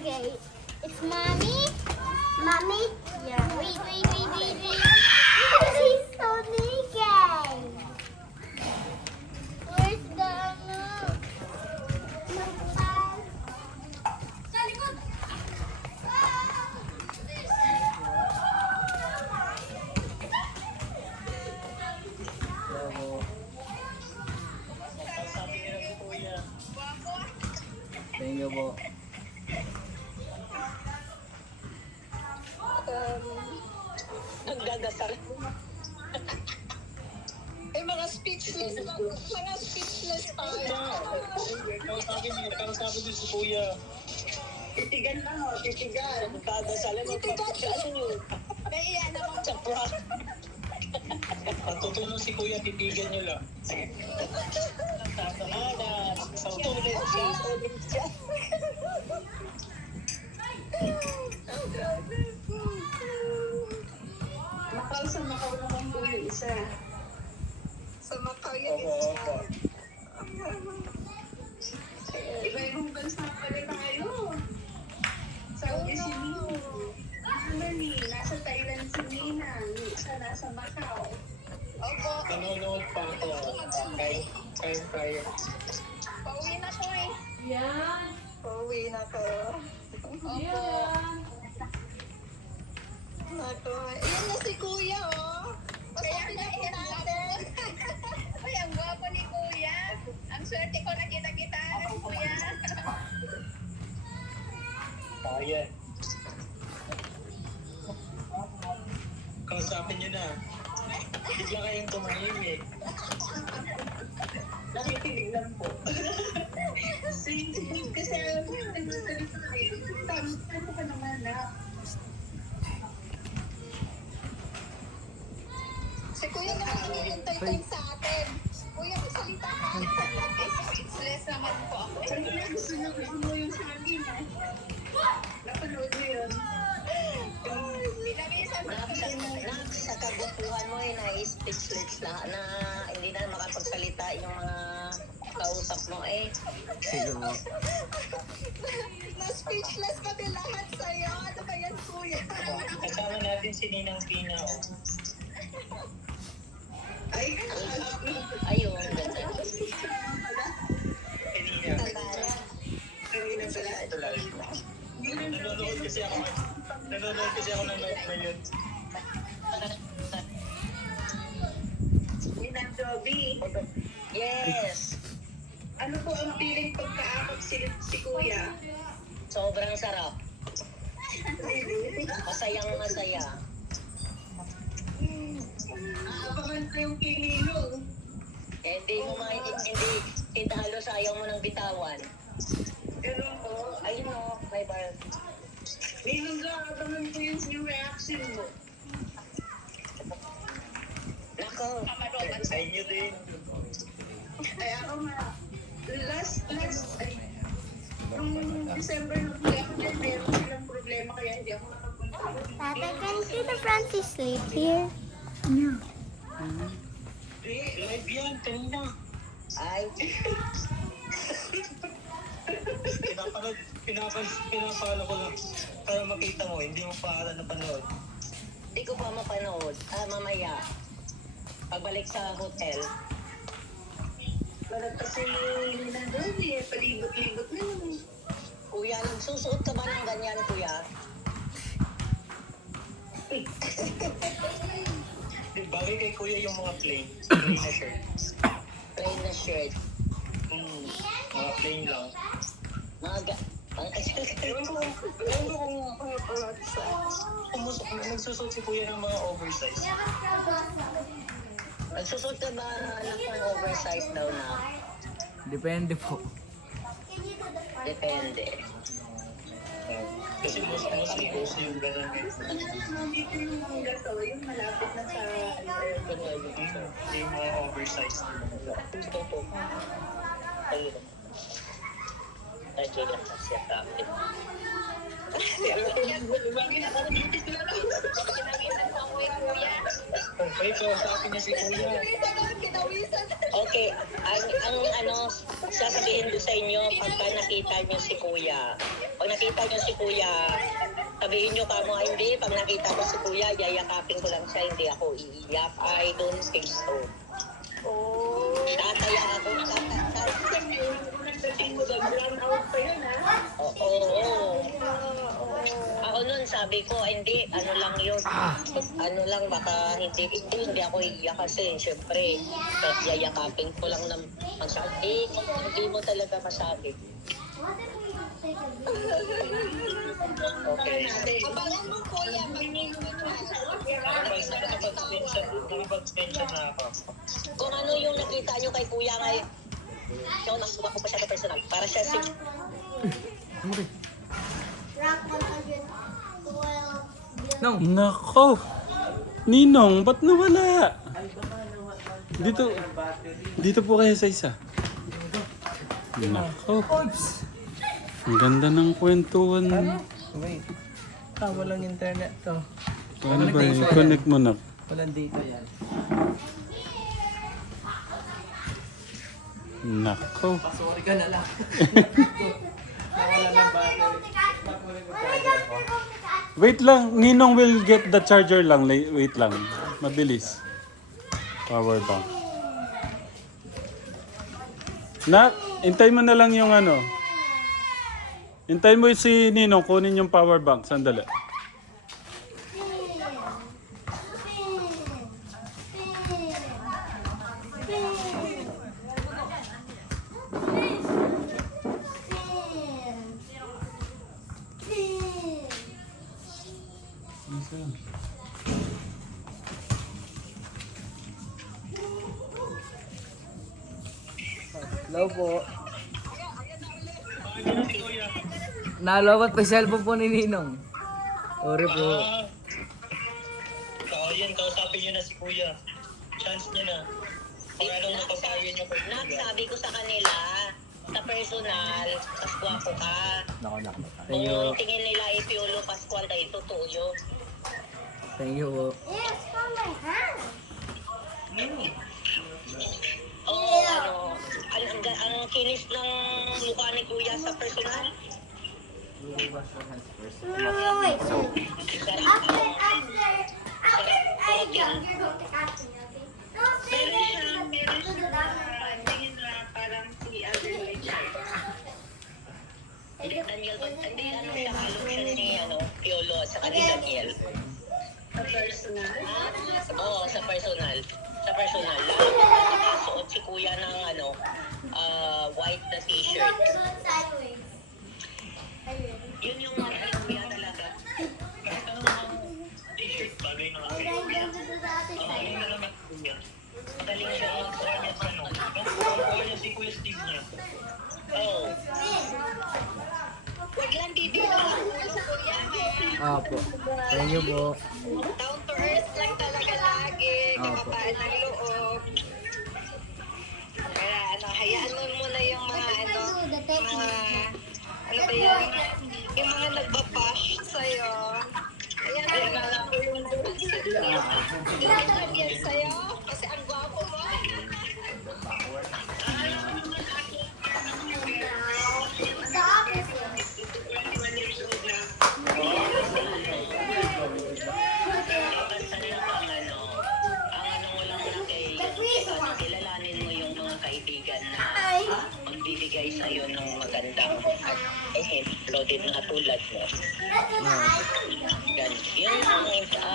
Okay, it's mommy. Mommy? Yeah. Wait. She's so naked. Where's the Sa likod. Thank you po. Nagdadasal. Eh, mga speechless tayo. Kaya sabi din si Kuya. Titigan lang o, titigan. Nagdadasalan mo. Titigan. Ano yun? Naiiyan naman. Sa prank. Pagtutulong si Kuya, titigan niyo lang. Tatahanan. Sa ulit siya. Macau sa Macau naman po yung isa. Sa Macau yung isa. Iba-ibang bansa pala tayo. Saudi si Nino. Nasa Thailand si Nina. Isa nasa Macau. Opo. Nanonood pa ako. Kaya. Pauwi na ko eh. Yan. Pauwi na kayo. Opo. Yan. Nato. Ayan na si Kuya, oh. Kaya na natin. Ay, ang gwapo ni Kuya. Ang swerte ko nakita-kita ni Kuya. Kaya. Kausapin niyo na. Bigla kayong tumahimik. Nakikinig lang po. Kasi nagsasalita kayo. Ano ka naman na? Si Kuya naman hinihintay sa atin. Kuya, magsalita ka. Speechless naman po ako. Gusto mo yung sa akin, eh. Napanood mo yun. Pinamisan mo Sa kagustuhan mo na-speechless na hindi na makapagsalita yung mga kausap mo Sige mo. Na-speechless pati lahat sa'yo. Ano ba yan, Kuya? Kasama natin si Ninang Pina. Ay, ayun, ganda. Kanina. kanina pala. Ito lang. Nanonood kasi ako ng note na yun. Ninang Joby, Yes, ano po ang feeling pagkaakap si Kuya? sobrang sarap. Masayang masaya. Aabangan ko yung kinilong. Hindi halos ayaw mo ng bitawan. Pero po, Ayun o, may bar. Ninong lang, abangan ko yung reaction mo. Nako, Sa inyo din. Ay, ako nga, last, nung December na po ako din, meron silang problema kaya hindi ako nakapunta. Tata, can Tita Francis sleep here? Live yan, kanina. ay, Pinapalo ko lang. Para makita mo, hindi mo pa napanood. di ko pa mapanood. Mamaya. Pagbalik sa hotel. Parang kasi nandun eh, palibot-libot na naman. Kuya, nagsusuot ka ba ng ganyan, kuya? Bagay kay Kuya yung mga plain na shirt. Plain na shirt. Mga plain lang. Ewan ko kung sa... Nagsusot si Kuya ng mga oversize. Nagsusuot ka ba ng pang oversize daw na? Depende po. Depende. Kasi mostly post yung gano'n. Nandito yung gato, yung malapit na sa... Yung mga oversize. Gusto po. Ayun. Nandiyan lang kasi ang dami. Okay, so sa akin niya si Kuya. Okay, ang sasabihin ko sa inyo pagka nakita niyo si Kuya, pag nakita niyo si Kuya, sabihin niyo kamo, "Ay, hindi, pag nakita ko si Kuya, yayakapin ko lang siya, hindi ako iiyak." I don't think so. Oh. Tataya ako, Nagdating mo doon, brown out pa yun, ha? Oo. Ako nun sabi ko, "Ay, hindi, ano lang yun. Ano lang, baka hindi ako iiyak kasi, syempre, yayakapin ko lang ng masabi. Hindi mo talaga masabi." Okay. Abangan mo, Kuya, mag-minute na. Nakapag-extension na ako. Kung ano yung nakita nyo kay Kuya ngayon, so, nasuka ko pa siya sa personal. Para siya si... Rank 112. Nong. Nako! Ninong, ba't nawala? Dito po kayo sa isa. Nako. Ang ganda ng kwentuhan. Wait. Walang internet to. Ano ba yun? Connect mo na. Walang data yan. Nako. Sorry ka na lang. Nawala ng battery. Wait lang. Ninong will get the charger lang. Wait lang. Mabilis. Power bank. Nak, intay mo na lang yung ano. Intay mo si Ninong kunin yung power bank. Sandali. Hello po. Nalawat pa yung cellphone po ni Ninong. Sorry po. Yun, kausapin niyo na si Kuya. Chance niyo na. Kung anong mapapayo niyo kay Nak, Kuya. sabi ko sa kanila, sa personal, mas gwapo ka. Thank you. Kung tingin nila Piolo Pascual dahil totoo yun. Thank you po. It's from my hand. Oo, ano, ang kinis ng mukha ni Kuya sa personal. Wait. After I jump, you're going to catch me, okay? No, stay there. Meron siya, tingin na parang si Alden Richard. Daniel, hindi ano siya, halong siya ni Piolo at saka ni Daniel. Sa personal. Oo, sa personal. Sa personal. Lalo na nakasuot si Kuya ng white na t-shirt. You're going to do it sideways. Yun yung Kuya talaga. Kahit anong t-shirt, bagay na And then you're going to do the other Ayun side. na lang ang Kuya. Magaling siya. Kuya niya sa ano. Kuya niya si Kuya Steve niya. Oo. Huwag lang bibigyan lang po sa Kuya, ha? Apo. Thank you po. Down to earth lang talaga lagi. Kapapaan ng loob. Kaya hayaan mo muna yung mga ano ba yan? Yung mga nagbabash sa'yo. Ayan, na lang po yung nagbabash yan sa'yo. Kasi ang gwapo mo. The opposite. Ang mo lang kay kilalanin mo yung mga kaibigan na magbibigay sa'yo ng magandang at loaded na katulad mo. Yan.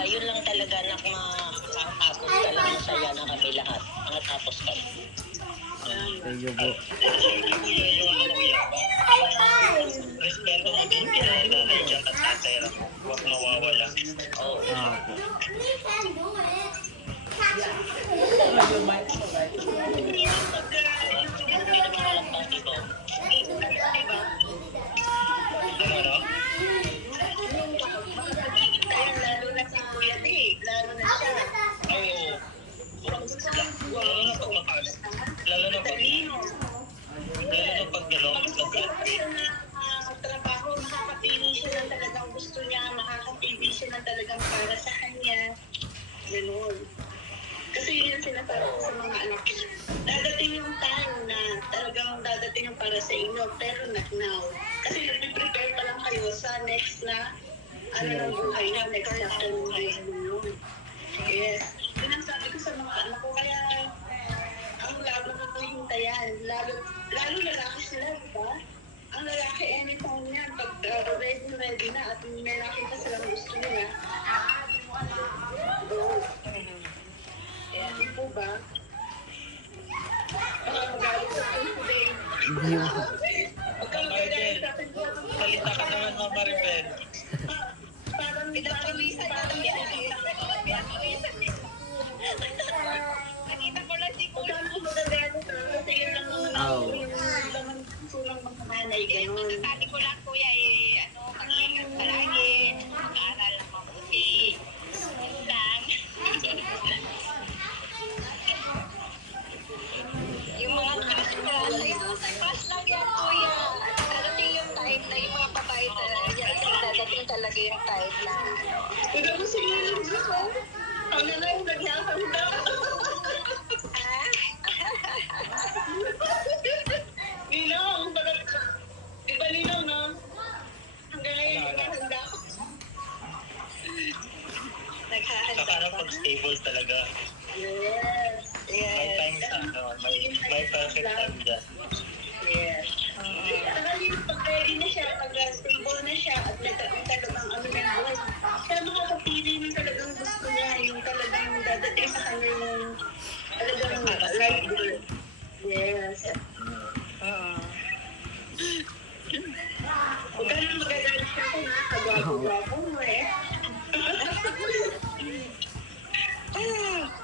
Yun lang talaga na makakapos ka lang masaya na kami lahat. Makatapos ka. Thank you po. Respeto mo din kina nanay dyan at tatay Ram. Huwag mawawala. Oo. Apo. We can do it. Catch it. Hindi naman alam pang ito. Ano? Lalo na si Kuya Dick. Lalo na siya. Oo. Lalo na pag makala. Lalo na pag Trabaho, makakapili siya ng talagang gusto niya, makakapili siya ng talagang para sa kanya. Ganun. Kasi yun yung sinasabi ko sa mga anak ko. dadating yung time na talagang dadating yung para sa inyo, pero not now. Kasi nag-prepare pa lang kayo sa next na ng buhay na, next chapter ng buhay ninyo. Yes. Yun ang sabi ko sa mga anak ko, kaya ang labo na ito hintayan. Lalo lalaki sila, di ba? Ang lalaki anytime yan, pag ready na at may nakita silang gusto nila. Oo. Di po ba? Magalit sa akin today. Huwag kang magalit sa akin. Salita ka naman, Mama Rebel. Parang pinapawisan ka lang yan. Pinapawisan niya. Nakita ko lang si Kuya. Huwag kang magagalit sa akin. Kasi yun lang naman ako. Yung laman sulang mga nanay. Ganun. Sabi ko lang, kuya, mag-ingat palagi, mag-aaral ng mabuti. Yun lang. Yung mga crush lang yan, kuya. Dadating yung time na yung mga babae dadating talaga yung time na Pero mo sinilin ko. Ang nanay naghahanda. Ninong, di ba Ninong, no? Hanggang ngayon naghahanda. Saka na pag stable talaga. Yes. May time sa may perfect time dyan. Yes. Saka yung pag ready na siya, pag stable na siya, at may talagang ano na yung buhay. Siya makakapili ng talagang gusto niya, yung talagang dadating sa kanya yung talagang life goal. Yes. Huwag ka nang magagalit siya kung nakagwapo-gwapo mo eh.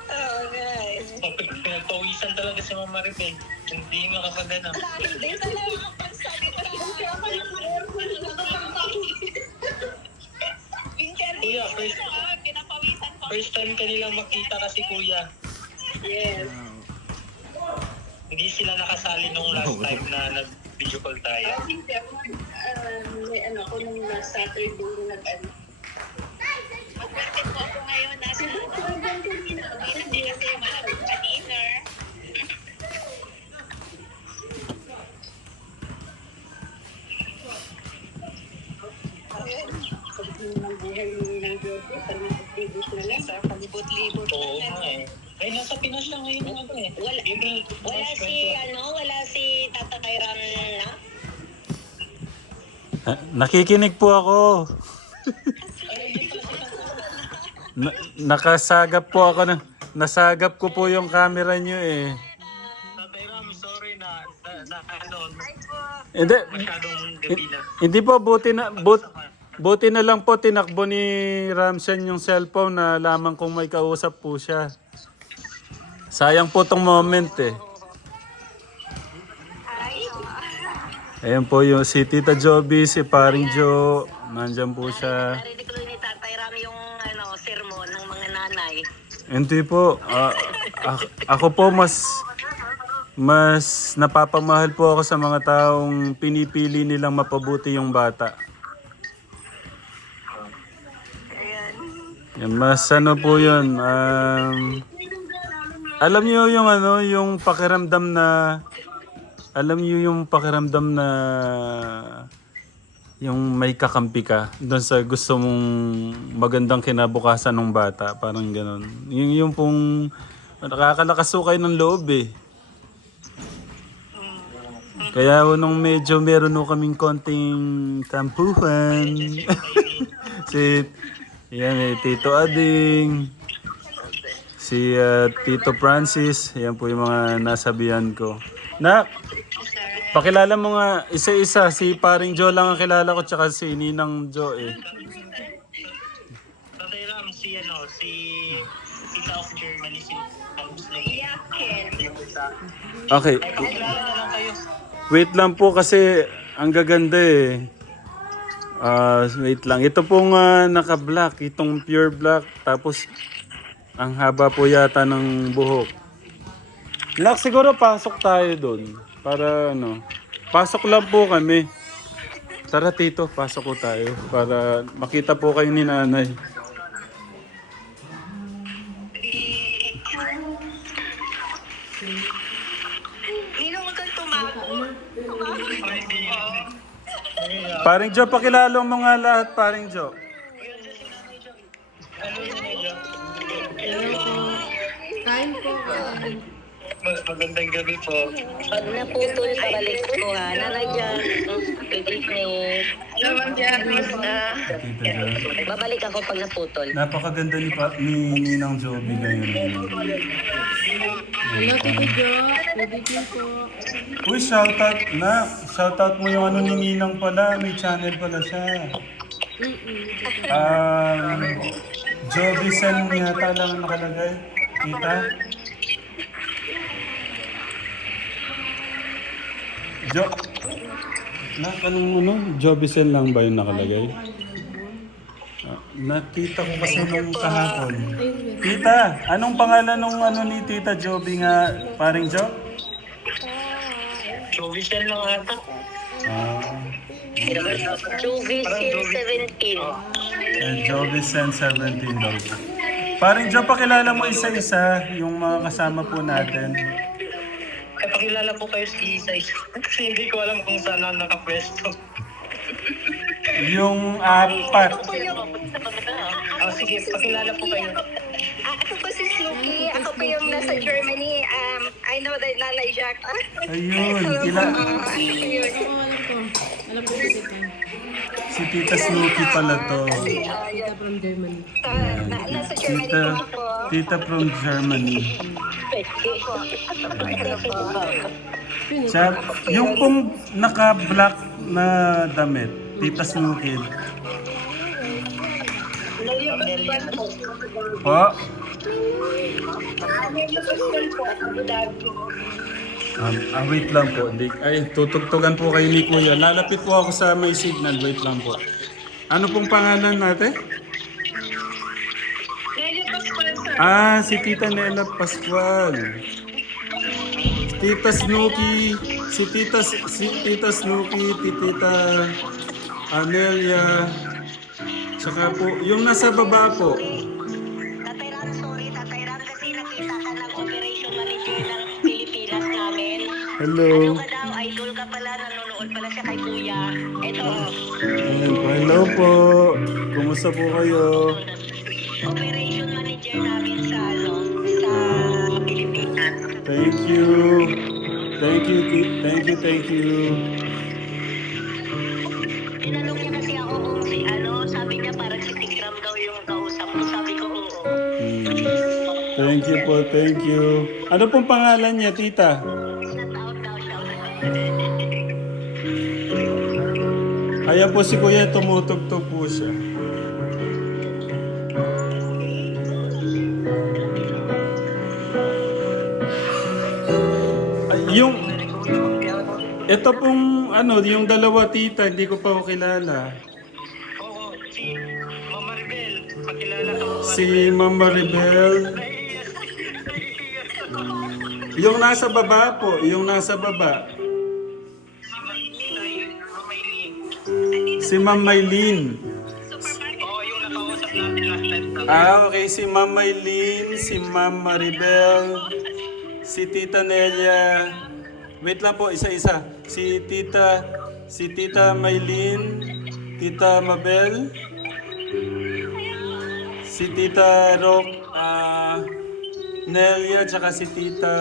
oh guys. Pinagpawisan talaga si Mama Rebel. Hindi makapagana. Hindi talaga kapagsabi ko lang. Kaya pa yung aircon na Kuya, Pinapawisan ko. first time kanila makita kasi kuya. Yes. Hindi sila nakasali nung last time na nag-video call tayo. Hindi ako, may ano ko nung last Saturday nag-ano. Maswerte po ako ngayon na hindi kasi malapit sa dinner. Ng buhay ng Diyos, pag-ibig na lang. Sa palibot-libot Oo nga eh. Ay, nasa Pinas lang ngayon yung ano eh. Wala si Tata Kairan na. Nakikinig po ako. Nakasagap po ako na. Nasagap ko po yung camera niyo eh. Tatay Ram, sorry na ano, Hindi, masyadong gabi na. hindi po buti na lang po tinakbo ni Ramsen yung cellphone na lamang kung may kausap po siya. Sayang po tong moment eh. Ayan po yung si Tita Joby, si Paring Jo. Nandyan po siya. Narinig ko ni Tatay Ram yung sermon ng mga nanay. Hindi po. Ako po mas napapamahal po ako sa mga taong pinipili nilang mapabuti yung bata. Yan, mas ano po yun. Alam niyo yung yung pakiramdam na yung may kakampi ka doon sa gusto mong magandang kinabukasan ng bata, parang gano'n. Yung pong nakakalakasukay ng loob eh. Kaya nung medyo meron kaming konting tampuhan. Tito Ading, si Tito Francis, yan po yung mga nasabihan ko. Pakilala mo nga isa-isa, si Paring Jo lang ang kilala ko tsaka si Ninang Jo eh. Tatay Ram, si Tita of Germany, si Okay, pakilala na lang kayo. wait lang po kasi ang gaganda eh. Wait lang. Ito pong naka-black, itong pure black. Tapos ang haba po yata ng buhok. Lak, siguro pasok tayo doon. Para pasok lang po kami. Tara tito, pasok po tayo. Para makita po kayo ni nanay. Paring Joe, pakilala mo nga lahat, Paring Joe. Kain po. Magandang gabi po. Pag naputol, pabalik ko ha. Nanay dyan. Good evening. Naman dyan, basta. Tita Jo. Babalik ako pag naputol. Napakaganda ni Ninang Joby ngayon. Hello, Tito Jo. Good evening po. Uy, shoutout na. Shoutout mo yung ano ni Ninang pala. May channel pala siya. Joby Sen yata lang nakalagay. Tita? Anong ano? Joby Sen lang ba yung nakalagay? Nakita ko kasi nung kahapon. Tita, anong pangalan nung ano ni Tita Joby nga, Paring Jo? Joey Sen lang ata. Juvie Seal 17. Joby Sen 17 daw po. Paring Jo, pakilala mo isa-isa yung mga kasama po natin. Ay, pakilala po kayo sa isa-isa. Kasi hindi ko alam kung saan ako nakapwesto. Yung apat. Sige, pakilala po kayo. Ako po si Snooki. Ako po yung nasa Germany. I know that Nanay Jack. Ayun, Ayun. Alam ko. Alam ko si Tita. si Tita Snooki pala to. Tita from Germany. Nasa Germany Tita, po ako. Tita from Germany. Siya, yung pong naka-black na damit, Tita Snooki. Po? Wait lang po. Ay, tutugtugan po kayo ni Kuya. Lalapit po ako sa may signal. Wait lang po. Ano pong pangalan natin? Si Tita Nela Pascual. Tita Snooki, si Tita Snooki, Tita Anelia, tsaka po, yung nasa baba po. Tatay Ram, sorry Tatay Ram, kasi nakita ka ng operation manager ng Pilipinas namin. Hello. Ano ka daw, idol ka pala, nanonood pala siya kay Kuya. Ito, Ayan po. Hello po. Kumusta po kayo? operation manager namin sa sa Pilipinas. Thank you. Thank you. Thank you. Tinanong niya kasi ako kung sabi niya parang si Tikram daw yung kausap ko. Sabi ko, oo. Thank you po. Thank you. Ano pong pangalan niya, Tita? Shout out daw, shout out. Ayan po si Kuya, tumutugtog po siya. Yung ito pong yung dalawa tita, hindi ko pa ako kilala. Oo, si Mama Rebel. Pakilala ka mo. Si Mama Rebel. Yung nasa baba po, yung nasa baba. Si Ma'am Maylin. Oo, yung nakausap natin last time. Okay, si Ma'am Maylin, si Ma'am Maribel, si Tita Nelia. Wait lang po, isa-isa. Si Tita Maylin, Tita Mabel, si Tita Nelia, tsaka si Tita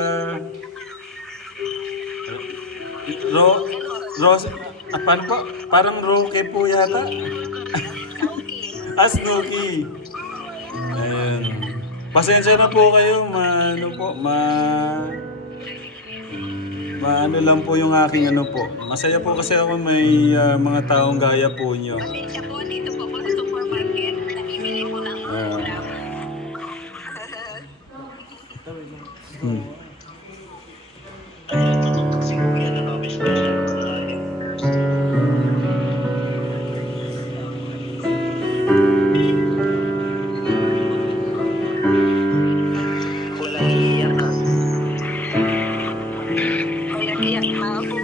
Rose. Paano po? Parang Roque po yata. Snooki. Ayan. Pasensya na po kayo, ano lang po yung aking po. Masaya po kasi ako may mga taong gaya po nyo. Siya po, dito po ako sa supermarket. Namimili po ng mga ulam. Si Kuya na kami special po tayo. Walang iiyak ka. Iyak-iyak na ako.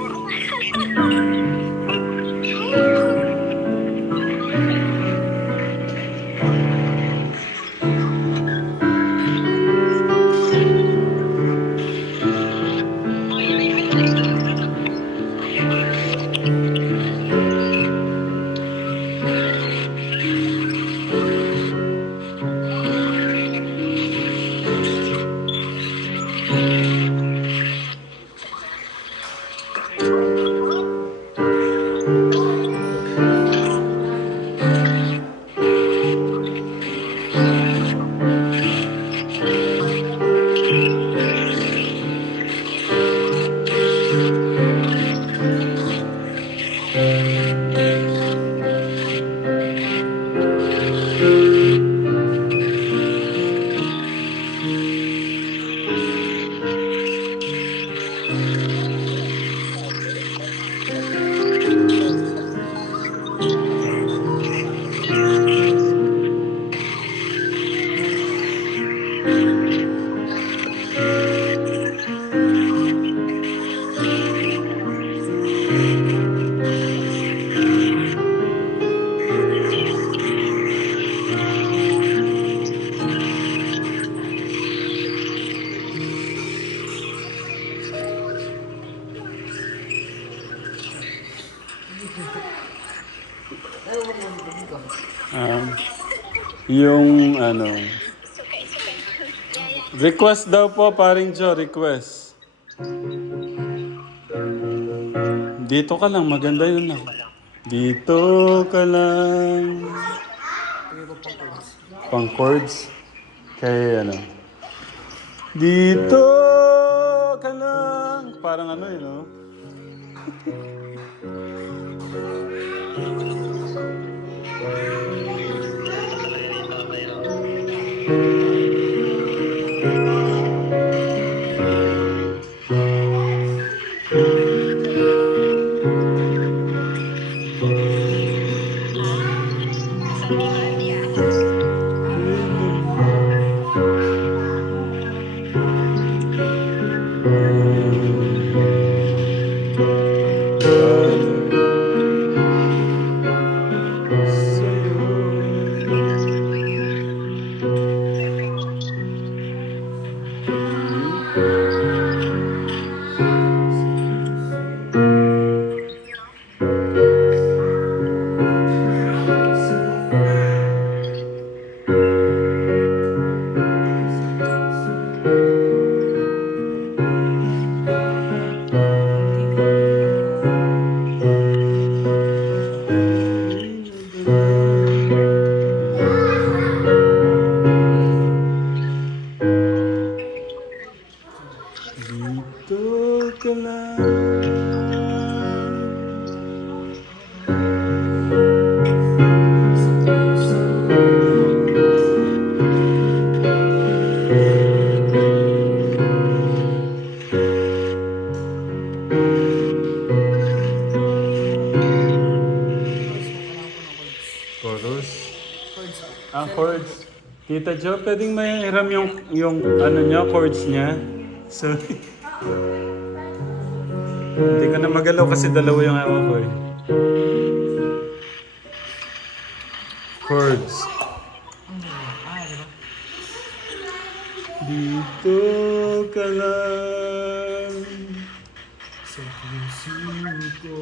Yung ano, request daw po, paring Joe, request. Dito ka lang, maganda yun lang. Dito ka lang. Pang chords. Kaya ano. Dito ka lang. Parang ano yun, no? Dito ka lang. Chorus. Ang chords. Tita Jo, pwedeng may hiram yung ano niya, chords niya. Sorry. Hindi ko na magalaw kasi dalawa yung hawak ko eh. Chords. Dito ka lang sa puso ko.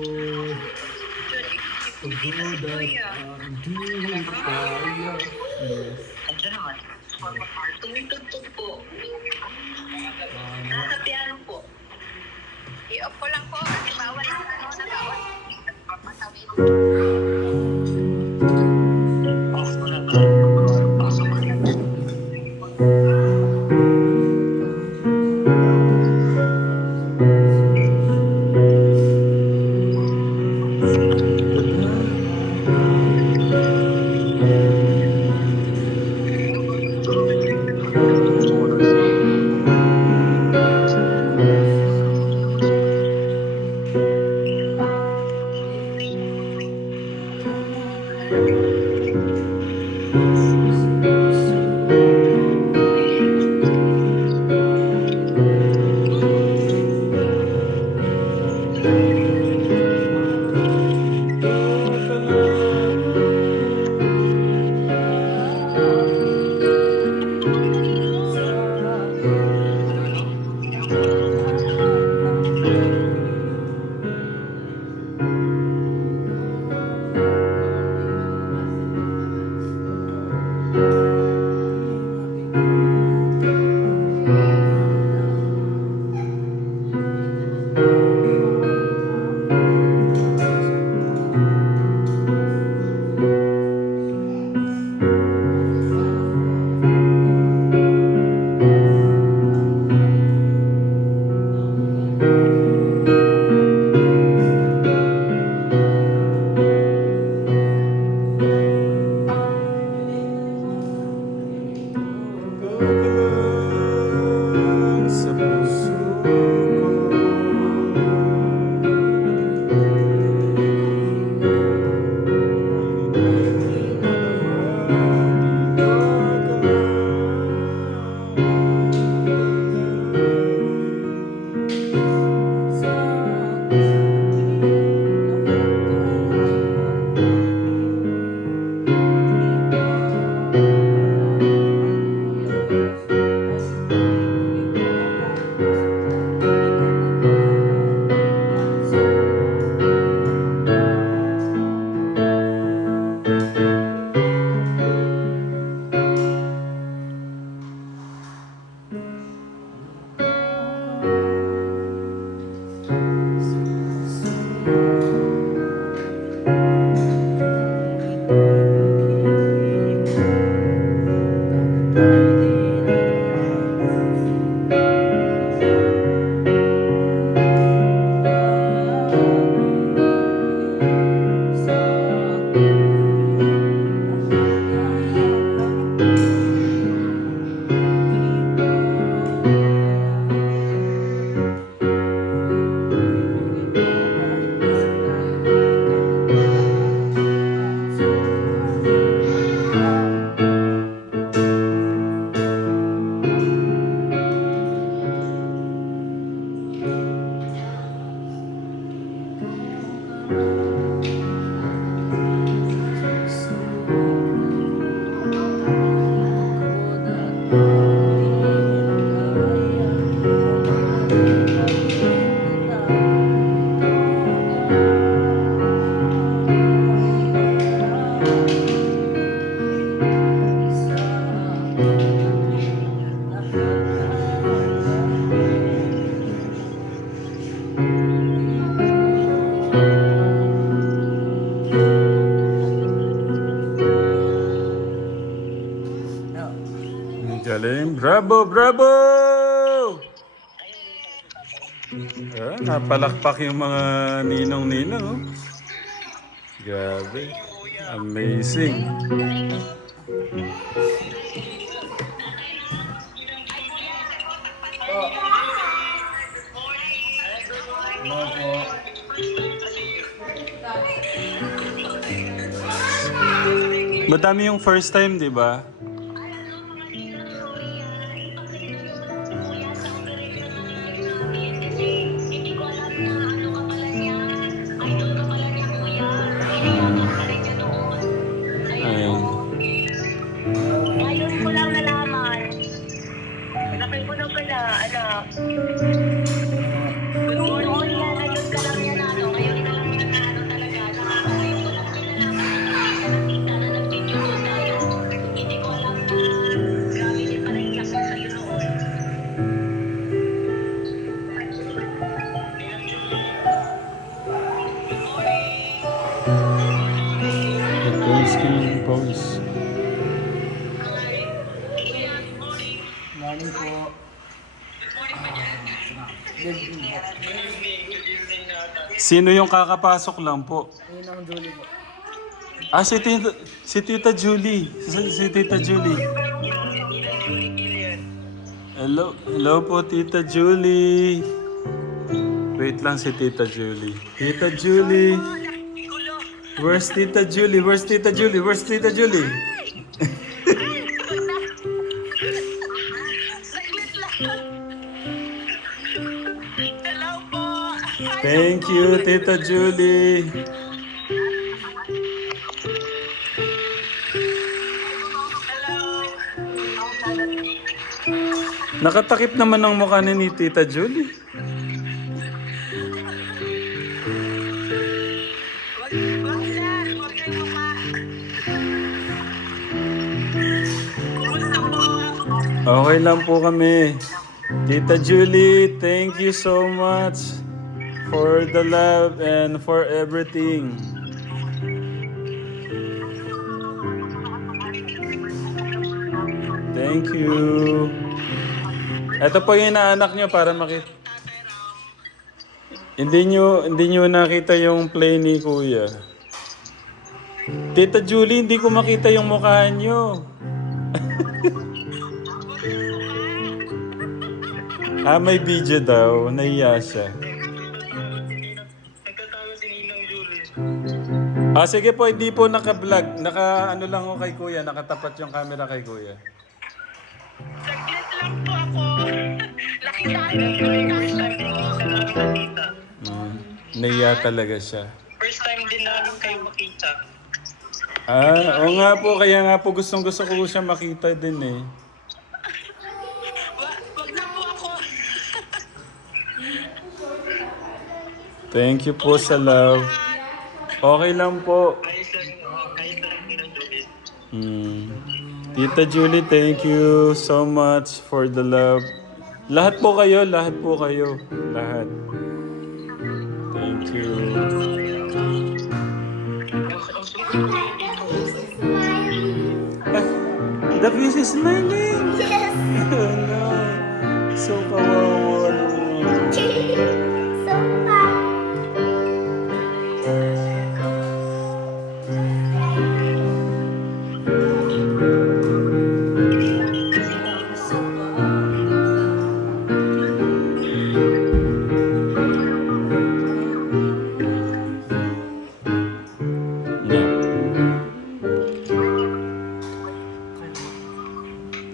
Pagod at ang di kaya. Andiyan naman. Tumutugtog po. Nasa piano po. I-off ko lang po kasi bawal yung ano sa bawal. Papasawin. Off mo na ka. Pasok mo na. Ang galing. Bravo, bravo! Ah, napalakpak yung mga ninong-ninang. Oh. Grabe. Amazing. Madami yung first time, di ba? Ayun. Ngayon ko lang nalaman. Laki ko na pala, anak. Noon yan, ngayon ka lang yan, ano. Ngayon ka lang yan, ano talaga. Ngayon ko lang nalaman. Nakita na nag-video ko sa'yo. Hindi ko alam na grabe din pala yung laki sa'yo noon. Pose ka ng pose. Morning po. Sino yung kakapasok lang po? Ninong Julie po. Ah, si Tita Julie. Si Tita Julie. Hello po, Tita Julie. Wait lang si Tita Julie. Tita Julie. Where's Tita Julie? Where's Tita Julie? Where's Tita Julie? Thank you, Tita Julie. Nakatakip naman ang mukha ni Tita Julie. Okay lang po kami. Tita Julie, thank you so much for the love and for everything. Thank you. Ito po yung inaanak nyo para makita. Hindi nyo nakita yung play ni Kuya. Tita Julie, hindi ko makita yung mukha nyo. Ah, may video daw. Naiya siya. Nagtatawa si Ninang Julie. Ah, sige po, hindi po naka-vlog. Naka-ano lang ako kay Kuya. Nakatapat yung camera kay Kuya. Saglit lang po ako. Laki tayo. First time din ako sa nakita. Naiya talaga siya. First time din namin kayo makita. Ah, oo nga po. Kaya nga po gustong-gusto ko siya makita din eh. Wag na po ako. Thank you po sa love. Okay lang po. Ayos lang. Ayos lang. kami ng Juliet. Tita Julie, thank you so much for the love. Lahat po kayo. Lahat. Thank you. The fish is smiling. Yes. Oh no. So kawawa naman. So far. No.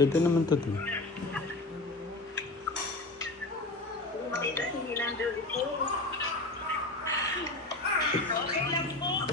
Pwede naman to din. Okay lang po.